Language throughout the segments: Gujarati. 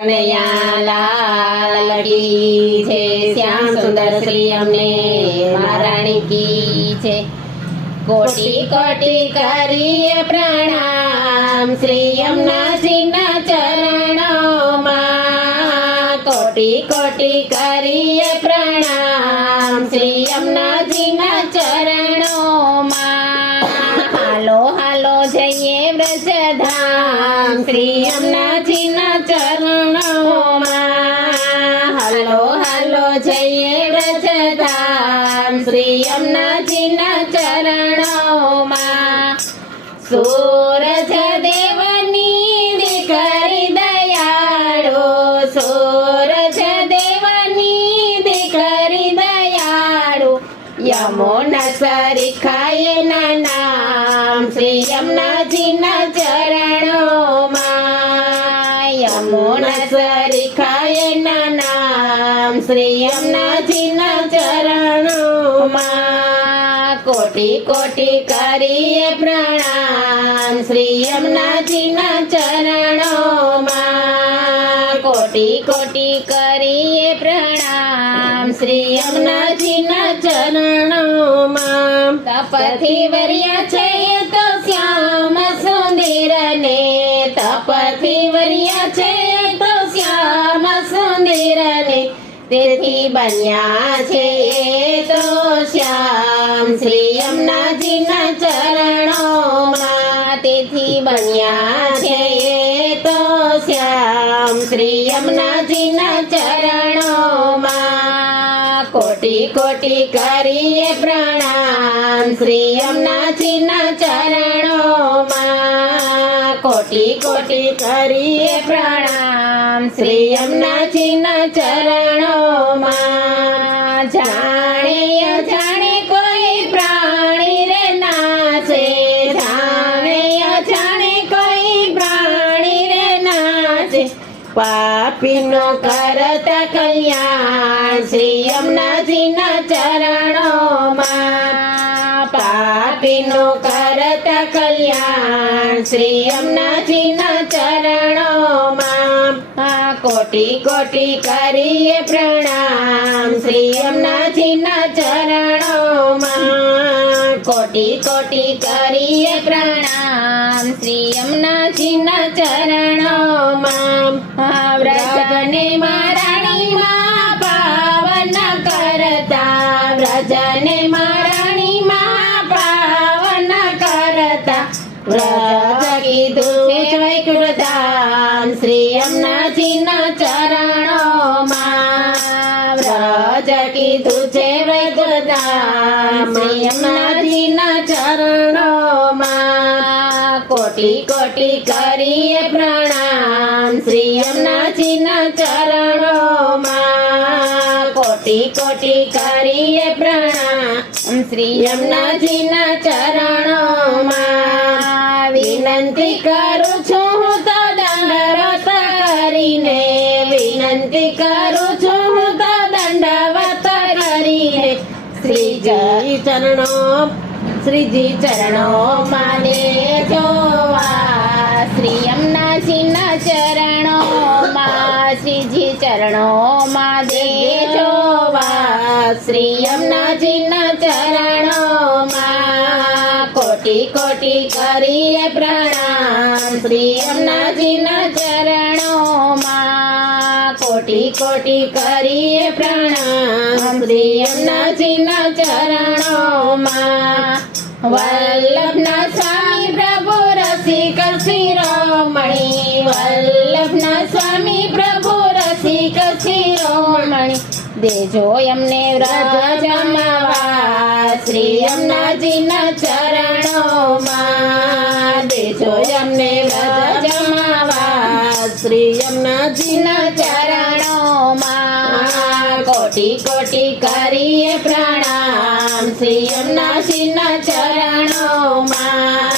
કનૈયા લાલ કી છે, શ્યામ સુંદર શ્રી અમને મહારાણી કી છે. કોટી કોટી કરીએ પ્રણામ શ્રી યમુનાજીના ચરણોમાં. કોટી કોટી કરીએ પ્રણામ શ્રી યમુનાજીના ચરણોમાં. હાલો હાલો જઈએ વ્રજધામ શ્રી યમુનાજીના ચરણોમાં. હાલો હાલો જઈએ વ્રજધામ શ્રી યમુનાજીના ચરણોમાં. સૂરજ દેવની દીકરી દયાળો, સૂરજ દેવની દીકરી દયાળો, યમુના સરીખાએ ના નામ શ્રી યમુનાજીના ચરણોમાં. યમુના સરીખાએ ના નામ શ્રી યમુનાજીના ચરણોમાં. કોટી કોટી કરીએ પ્રણામ શ્રી યમુનાજીના ચરણોમાં. કોટી કોટી કરીએ પ્રણામ શ્રી યમુનાજીના ચરણોમાં. તપથી વર્યા છે તો શ્યામ સુંદર ને, તપથી વર્યા છે તો શ્યામ સુંદર ને, તેથી બન્યા છે તો શ્યામ શ્રી યમુનાજીના ચરણોમાં. તેથી બન્યા છે તો શ્યામ શ્રી યમુનાજીના ચરણોમાં. કોટી કોટી કરીએ પ્રણામ શ્રી યમુનાજીના ચરણોમાં. કોટી કોટી કરીએ પ્રણામ શ્રી યમુનાજીના ચરણોમાં. જાણે અજાણે કોઈ પ્રાણી રે નાચે, જાણે અજાણે કોઈ પ્રાણી રે નાચે, પાપીનો કરતા કલ્યાણ શ્રી યમુનાજીના ચરણોમાં. પાપીનો કરતા કલ્યાણ શ્રી યમુનાજીના ચરણોમાં. કોટી કોટી કરીએ પ્રણામ શ્રી યમુનાજીના ચરણોમાં. કોટી કોટી કરીએ પ્રણામ શ્રી યમુનાજીના ચરણોમાં. વ્રજને મહારાણીમાં પાવન કરતા, વ્રજને મહારાણીમાં પાવન કરતા, વ્રજ કીધું છે વૈકુંઠધામ શ્રી યમુનાજીના ચરણોમાં. વ્રજ કીધું છે વૈકુંઠધામ શ્રી યમુનાજીના ચરણોમાં. કોટી કોટી કરીએ પ્રણામ શ્રી યમુનાજીના ચરણોમાં. કોટી કોટી કરીએ પ્રણામ શ્રી યમુનાજીના ચરણોમાં. વિનંતી કરું છું હું તો દંડવત કરીને, વિનંતી કરું છું હું તો દંડવત કરીને, શ્રીજી ચરણો શ્રીજી ચરણોમાં દેજોવા. શ્રી યમુનાજીના ચરણોમાં, શ્રીજી ચરણોમાં દેજોવા. શ્રી યમુનાજીના ચરણોમાં. કોટી કોટી કરીએ પ્રણામ શ્રી યમુનાજીના ચરણોમાં. કોટી કોટી કરીએ પ્રણામ શ્રી યમુનાજીના ચરણોમાં. વલ્લભના સ્વામી પ્રભુ રસિક શિરોમણી, વલ્લભના સ્વામી પ્રભુ રસિક શિરોમણી, દેજો એમને વ્રજ જમાવા શ્રી યમુનાજીના ચરણોમાં. દેજો એમને વ્રજ જમાવા શ્રી યમુનાજીના ચરણોમાં. કોટી કોટી કરીએ પ્રણામ શ્રી યમુનાજીના ચરણોમાં.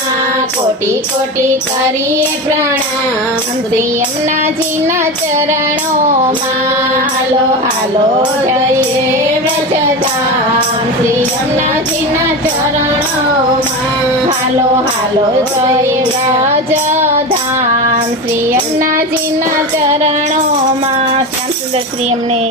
કોટી કોટી કરીએ પ્રણામ શ્રી યમુનાજીના ચરણોમાં. હાલો હાલો જઈએ વ્રજધામ શ્રી યમુનાજીના ચરણોમાં. હાલો હાલો જઈએ વ્રજધામ શ્રી યમુનાજીના ચરણો શ્યામ સુંદર શ્રી અમને